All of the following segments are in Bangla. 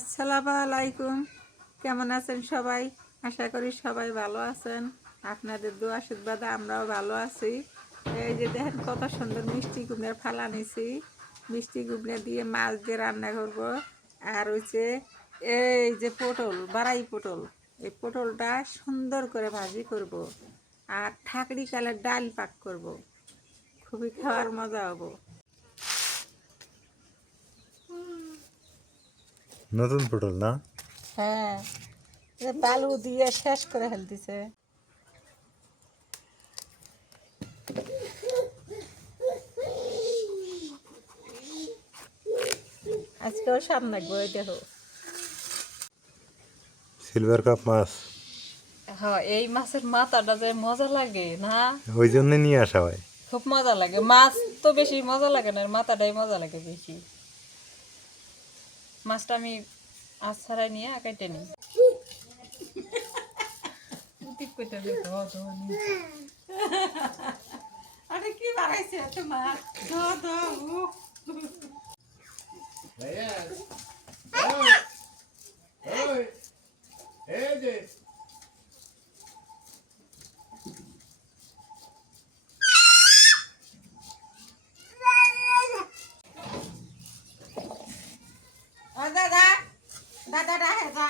আসসালামু আলাইকুম। কেমন আছেন সবাই? আশা করি সবাই ভালো আছেন। আপনাদের দোয়া আশীর্বাদে আমরাও ভালো আছি। এই যে দেখেন কত সুন্দর মিষ্টি কুমড়ার ফালা নিছি। মিষ্টি কুমড়া দিয়ে মাছ দিয়ে রান্না করব। আর হচ্ছে এই যে পটল, বাড়াই পটল, এই পটলটা সুন্দর করে ভাজি করব। আর ঠাকরি কালের ডাল পাক করব। খুবই খাওয়ার মজা হবো। নতুন পটল না? হ্যাঁ, বালু দিয়ে শেষ করে ফেলতেছে। আজকেও সামনে গই দেখো। সিলভার কাপ মাছ, হ্যাঁ, এই মাছের মাথাটা যে মজা লাগে না, ওই জন্য নিয়ে আসা হয়। খুব মজা লাগে। মাছ তো বেশি মজা লাগে না, মাথাটাই মজা লাগে বেশি। মাছটা আমি আজ ছাড়াই নিয়ে কেটে নিই। আরে কি বাড়াইছে তোমার? দাদা দাদা রাহে যা।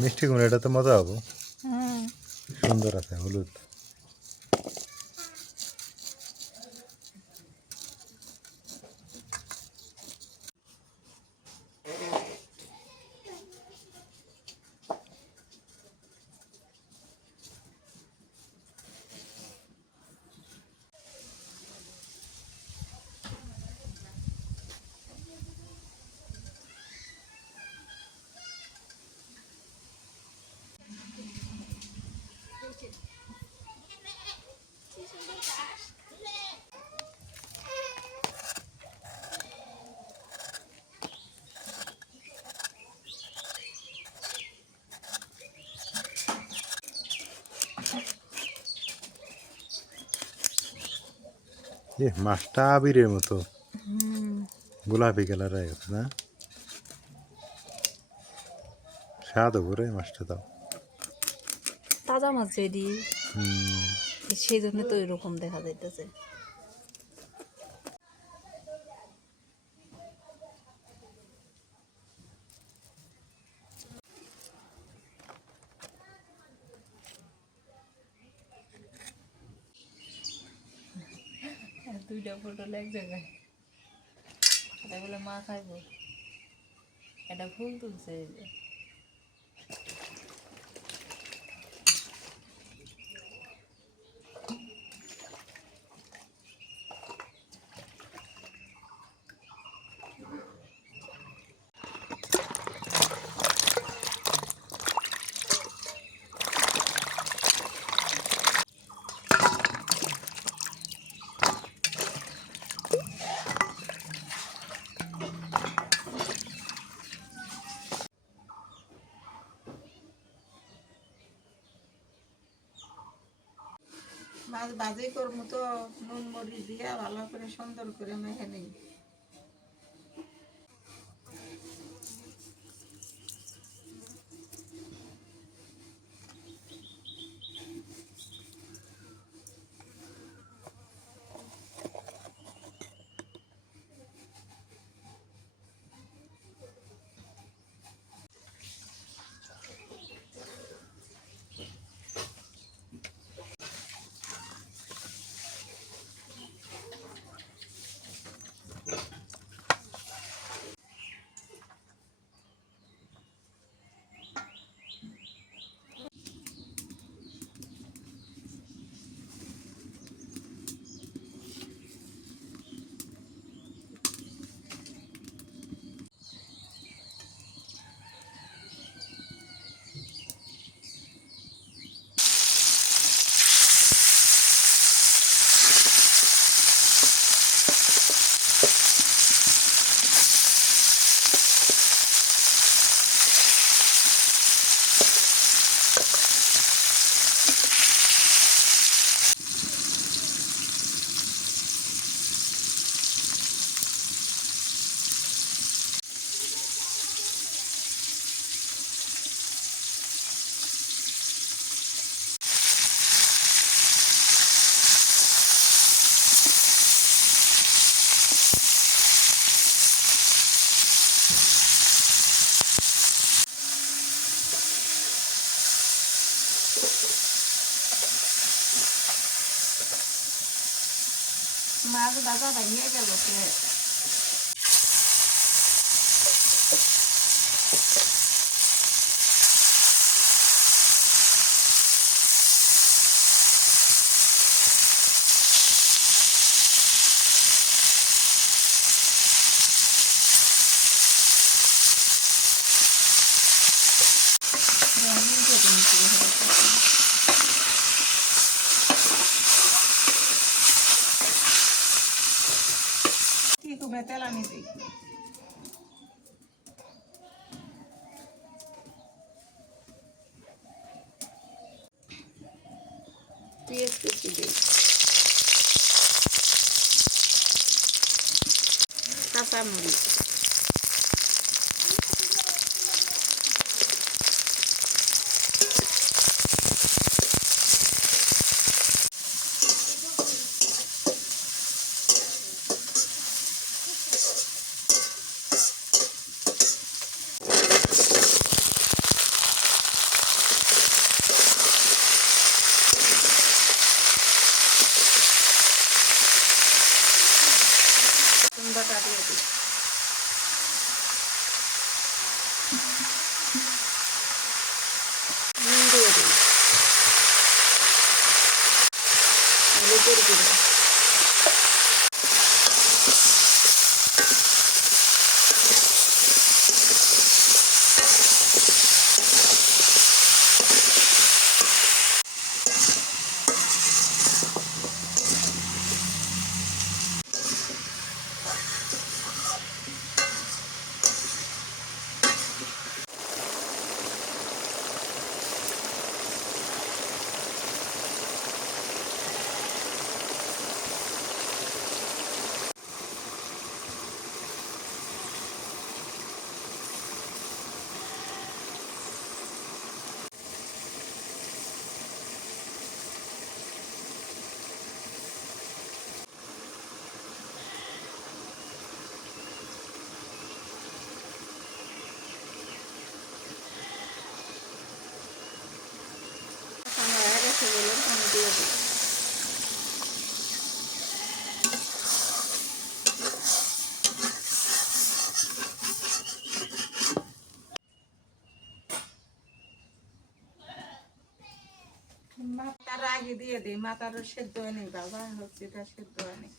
মিষ্টি কুমড়া, এটা তো মজা হবো। হুম, সুন্দর আছে, হলুদ। মাছটা আবিরের মতো গোলাপি কালার হয়ে গেছে না? স্বাদ হবো রে মাছটা। তাও তাজা মাছ যদি সেই জন্য তো এরকম দেখা যাইতেছে। দুইটা পটল এক জায়গায়, এটা বলে মা খাইব। এটা ফুল তুলছে এই যে। মাছ ভাজি করবো তো নুন মরিচ দিয়ে ভালো করে সুন্দর করে মেখে নিই। মাছ ভাজা ভেঙে গেল প্লেট। কি তুমি তেল আনি দিই পেঁয়াজ কুচি দিই, কাঁচামরিচ, বাটা দিয়ে দিই, নুন দিয়ে দিই, হলুদের গুঁড়ো, হয়ে গেছে বলে পানি দিয়ে দিই। মাথার আগে দিয়ে দিই, মাথার সেদ্ধ হয় নি বাবা, হচ্ছে এটা সেদ্ধ হয় নি।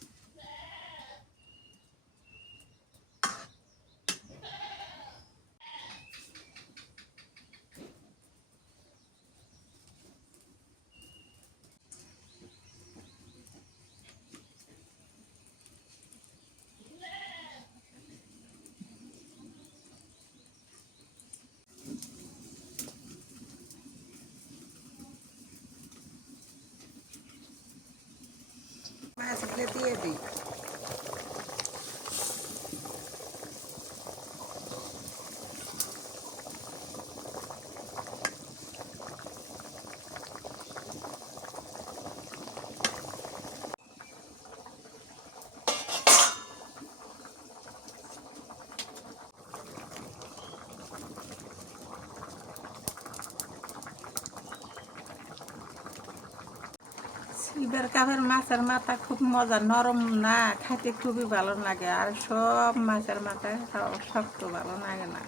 মাছগুলো দিয়ে দিই, সিলভার কাপের মাছের মাথা খুব মজা, নরম না, খাইতে খুবই ভালো লাগে। আর সব মাছের মাথা শক্ত ভালো লাগে না।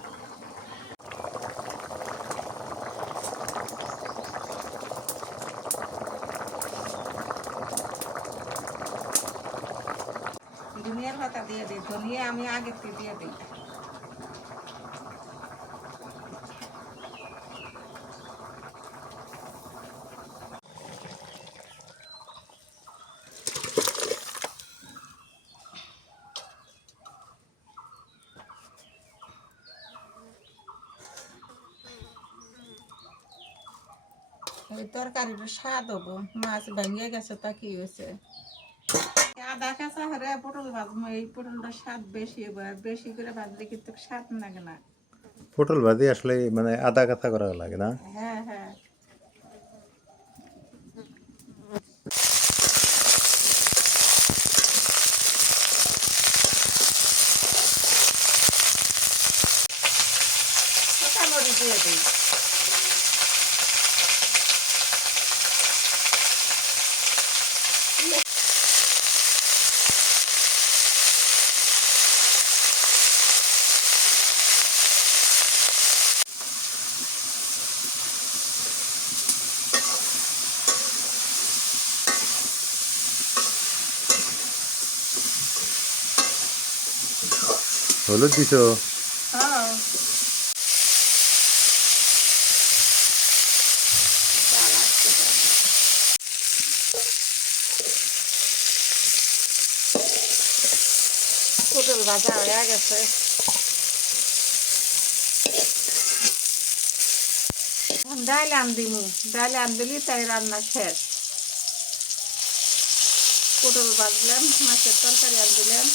ধনিয়ার পাতা দিয়ে দিই, ধনিয়া আমি আগে দিয়ে দিই। ওই তরকারিটা স্বাদ হবো, মাছ ভেঙে গেছে তা কি হয়েছে। আদা কাঁচা হরে পটল ভাজবো, এই পটলটা স্বাদ বেশি হবে, আর বেশি করে ভাজলে কিন্তু স্বাদ লাগে না। পটল ভাজি আসলে মানে আদা কাঁচা করা লাগে না? হ্যাঁ হ্যাঁ। কাঁচামরিচ দিয়ে দিই, হলুদ দিছো? হ্যাঁ পটল ভাজা হয়ে গেছে। এখন ডাল দিমু, ডাল দিলি তাই রান্না শেষ। পটল ভাজলাম, মাছের তরকারি দিলাম।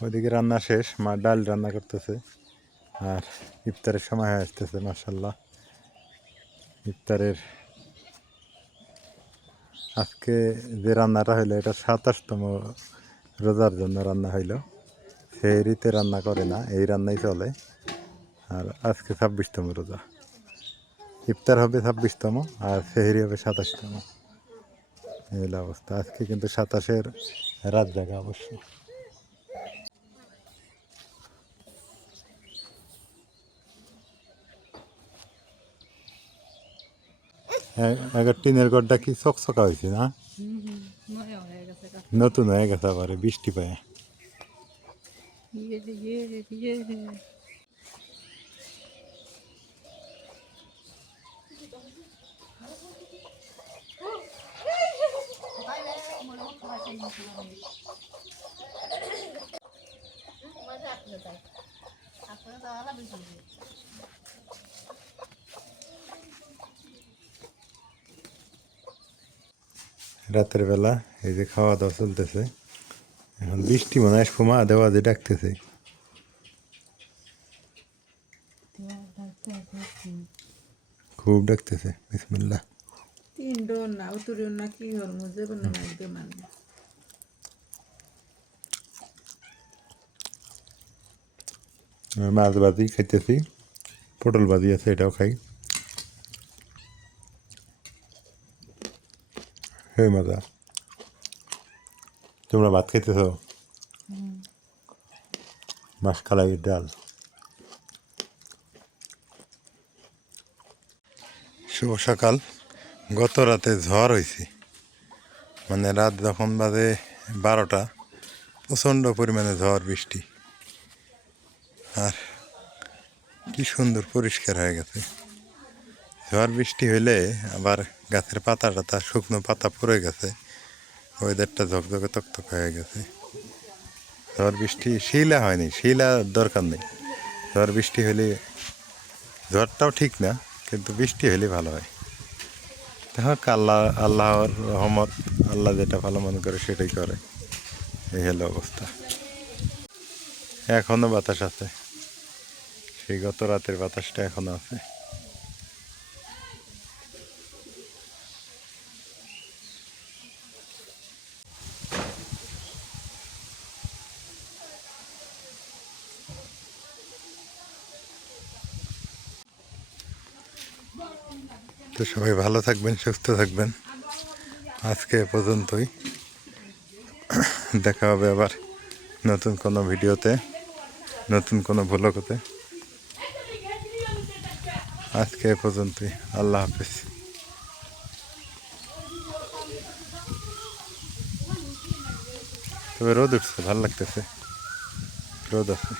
ওইদিকে রান্না শেষ, মা ডাল রান্না করতেছে আর ইফতারের সময় হয়ে আসতেছে। মাশাল্লাহ, ইফতারের আজকে যে রান্নাটা হইলো এটা 27তম রোজার জন্য রান্না হইলো। সেই রীতে রান্না করে না, এই রান্নাই চলে। আর আজকে 26তম রোজা, ইফতার হবে 26তম আর সেহরি হবে 27তম। এই হলো অবস্থা। আজকে কিন্তু 27-এর রাত জাগা অবশ্য। আগের টিনের ঘরটা কি চকচকা হয়েছে না? নতুন হয়ে গেছে আবার বৃষ্টি পায়। রাতের বেলা এই যে খাওয়া দাওয়া চলতেছে। এখন বৃষ্টি মনে হয় ফুমা দেওয়া যে ডাকতেছে। খুব ডাকতেছে। বিসমিল্লাহ। তিন ডোর না উতুরি না কি হল মুঝে বলে মাইকে মানে মাছ ভাজি খাইতেছি, পটল ভাজি আছে এটাও খাই। হে মজা। তোমরা ভাত খাইতেছ? মাসকালাইয়ের ডাল। শুভ সকাল। গত রাতে ঝড় হয়েছে, মানে রাত যখন বাজে 12টা, প্রচণ্ড পরিমাণে ঝড় বৃষ্টি। আর কি সুন্দর পরিষ্কার হয়ে গেছে। ঝড় বৃষ্টি হইলে আবার গাছের পাতা টাতা শুকনো পাতা পড়ে গেছে, ওয়েদারটা ঝকঝকে তকতক হয়ে গেছে। ঝড় বৃষ্টি শিলা হয়নি, শিলা দরকার নেই। ঝড় বৃষ্টি হলে, ঝড়টাও ঠিক না কিন্তু বৃষ্টি হলে ভালো হয়। দেখো আল্লাহর রহমত, আল্লাহ যেটা ভালো মনে করে সেটাই করে। এই হলো অবস্থা। এখনো বাতাস আছে, সেই গত রাতের বাতাসটা এখনো আছে। তো সবাই ভালো থাকবেন, সুস্থ থাকবেন। আজকে এ পর্যন্তই। দেখা হবে আবার নতুন কোনো ভিডিওতে, নতুন কোনো ভ্লগতে। আজকে এ পর্যন্তই। আল্লাহ হাফেজ। তবে রোদ উঠছে, ভালো লাগতেছে, রোদ আছে।